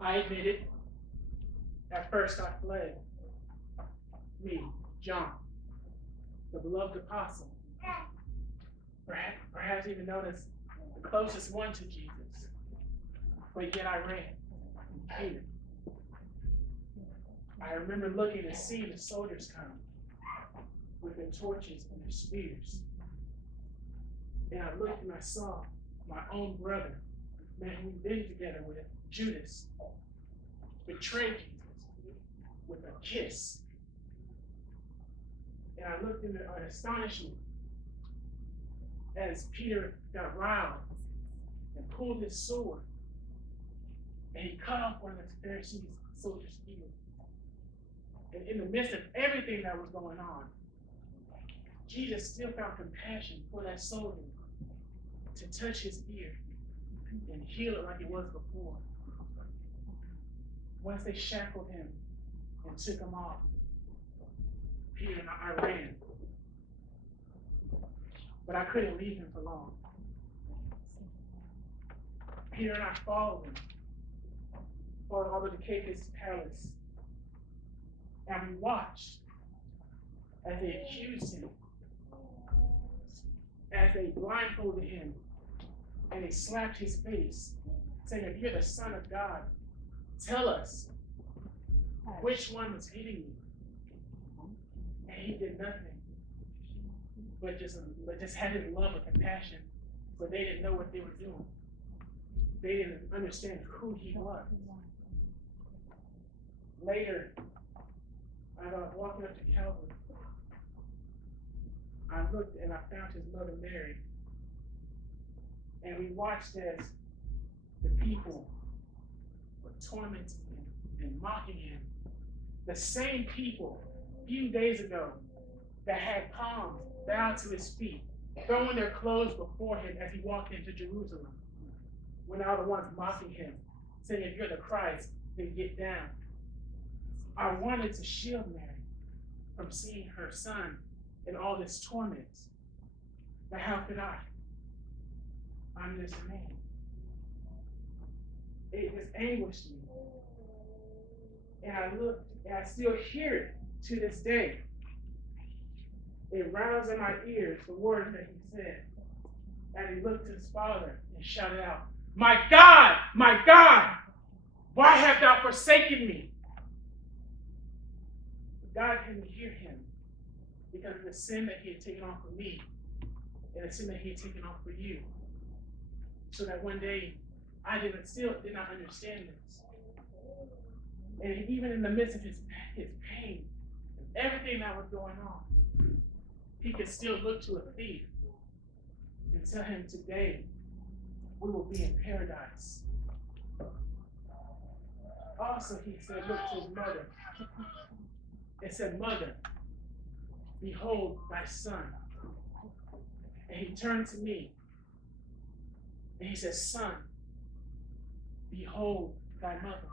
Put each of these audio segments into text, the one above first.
I admit it. At first I fled. Me, John, the beloved apostle, perhaps even known as the closest one to Jesus. But yet I ran in fear. I remember looking and seeing the soldiers come with their torches and their spears. And I looked and I saw my own brother, the man who we've been together with, Judas, betray Jesus with a kiss. And I looked in astonishment as Peter got riled and pulled his sword, and he cut off one of the Pharisees' soldiers' ear. And in the midst of everything that was going on, Jesus still found compassion for that soldier to touch his ear and heal it like it was before. Once they shackled him and took him off, Peter and I ran. But I couldn't leave him for long. Peter and I followed him, followed over to Caiaphas' palace. And we watched as they accused him, as they blindfolded him, and they slapped his face, saying, "If you're the Son of God, tell us which one was hitting you." And he did nothing, but just had his love and compassion, but they didn't know what they were doing. They didn't understand who he was. Later, as I was walking up to Calvary, I looked and I found his mother Mary. And we watched as the people were tormenting him and mocking him. The same people a few days ago that had palms down to his feet, throwing their clothes before him as he walked into Jerusalem, were now the ones mocking him, saying, "If you're the Christ, then get down." I wanted to shield Mary from seeing her son in all this torment. But how could I? I'm just a man. It just anguished me. And I looked, and I still hear it to this day. It roused in my ears the words that he said as he looked to his father and shouted out, my God, why have thou forsaken me?" But God couldn't hear him because of the sin that he had taken on for me and the sin that he had taken on for you. So that one day, I still did not understand this. And even in the midst of his pain and everything that was going on, he could still look to a thief and tell him, "Today, we will be in paradise." Also, he said, look to his mother and said, "Mother, behold thy son." And he turned to me and he said, "Son, behold thy mother."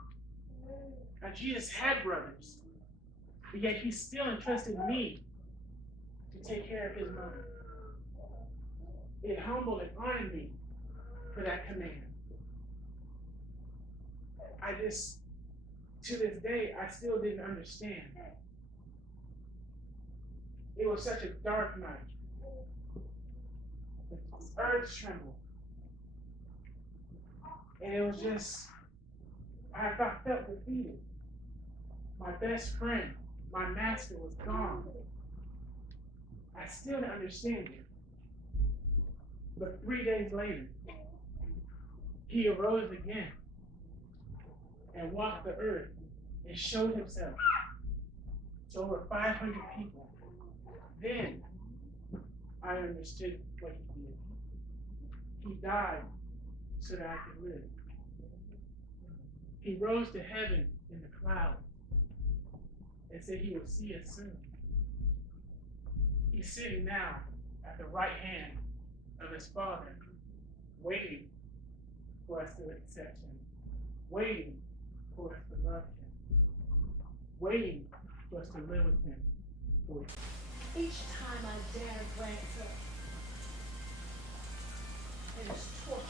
Now, Jesus had brothers, but yet he still entrusted me to take care of his mother. It humbled and honored me for that command. To this day, I still didn't understand. It was such a dark night. The earth trembled. And it was just, I felt defeated. My best friend, my master, was gone. I still didn't understand it. But 3 days later, he arose again and walked the earth and showed himself to over 500 people. Then I understood what he did. He died so that I could live. He rose to heaven in the cloud and said he would see us soon. He's sitting now at the right hand of his Father, waiting for us to accept him, waiting for us to love him, waiting for us to live with him. Each time I dare glance up, it is torture.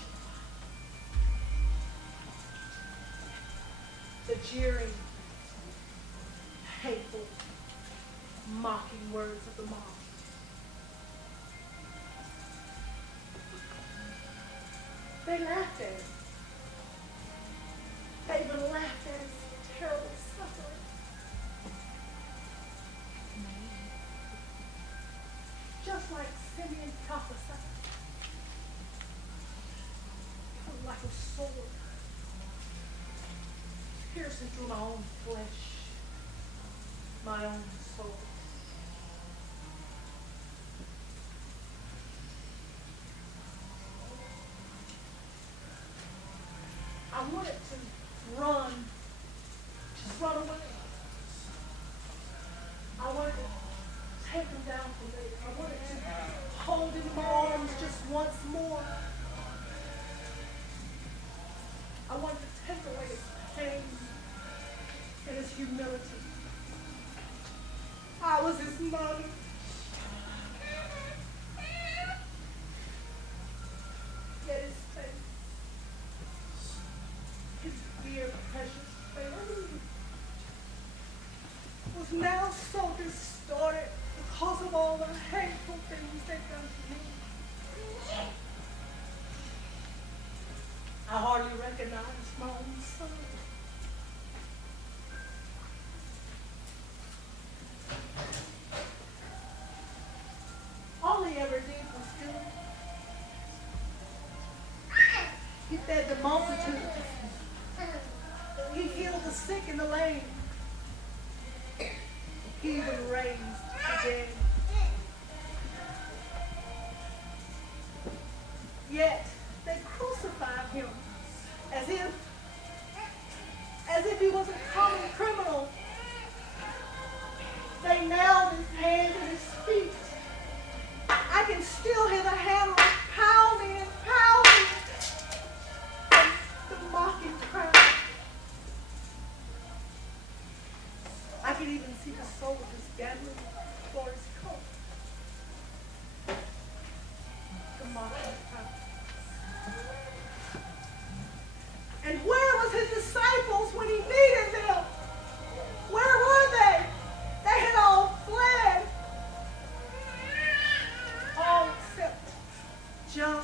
the jeering, hateful, mocking words of the mob. They laughed at him. They even laughed at his terrible suffering. Just like Simeon prophesied, it was like a sword piercing through my own flesh, my own soul. I wanted to run, just run away. I wanted to take him down from there. I wanted to hold him in my arms just once more. I wanted to take away his pain and his humility. I was his mother. Yet his face, his dear, precious face, was now so distorted because of all the hateful things they've done to me. I hardly recognized my own son. All he ever did was good. He fed the multitude. He healed the sick and the lame. He even raised the dead. Yet they crucified him as if he was a common criminal. They nailed his hands and his feet. I can still hear the hammer pounding and pounding. The mocking crowd. I can even see the soldiers gathering for his coat. The mocking crowd. And where was his disciples when he needed them? Where were they? They had all fled. All except John,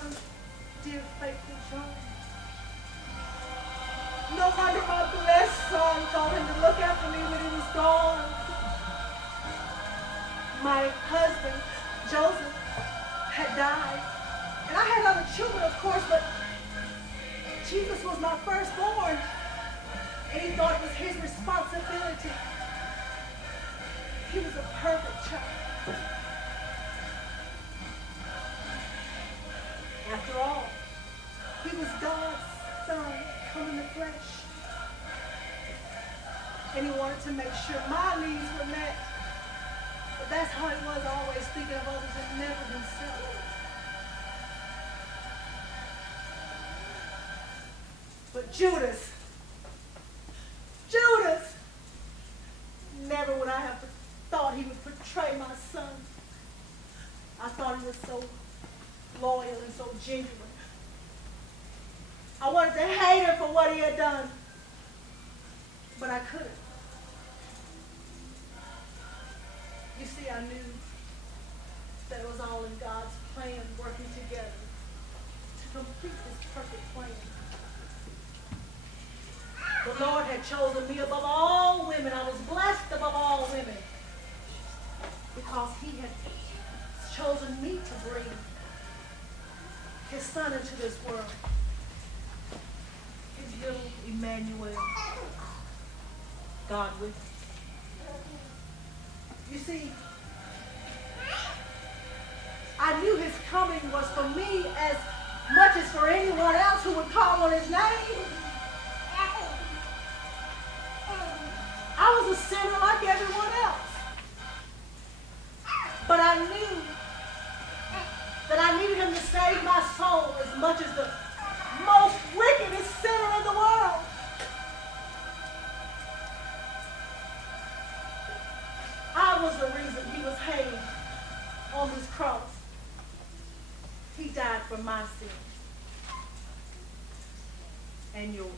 dear faithful John. No wonder my blessed son told him to look after me when he was gone. My husband, Joseph, had died. And I had other children, of course, but Jesus was my firstborn. And he thought it was his responsibility. He was a perfect child. After all, he was God's son come in the flesh. And he wanted to make sure my needs were met. But that's how he was, always thinking of others and never himself. But Judas, never would I have thought he would betray my son. I thought he was so loyal and so genuine. I wanted to hate him for what he had done, but I couldn't. You see, I knew that it was all in God's plan working together to complete this perfect plan. The Lord had chosen me above all women. I was blessed above all women because he had chosen me to bring his son into this world. His little Emmanuel, God with us. You see, I knew his coming was for me as much as for anyone else who would call on his name. I was a sinner like everyone else. But I knew that I needed him to save my soul as much as the most wickedest sinner in the world. I was the reason he was hanging on this cross. He died for my sins and yours.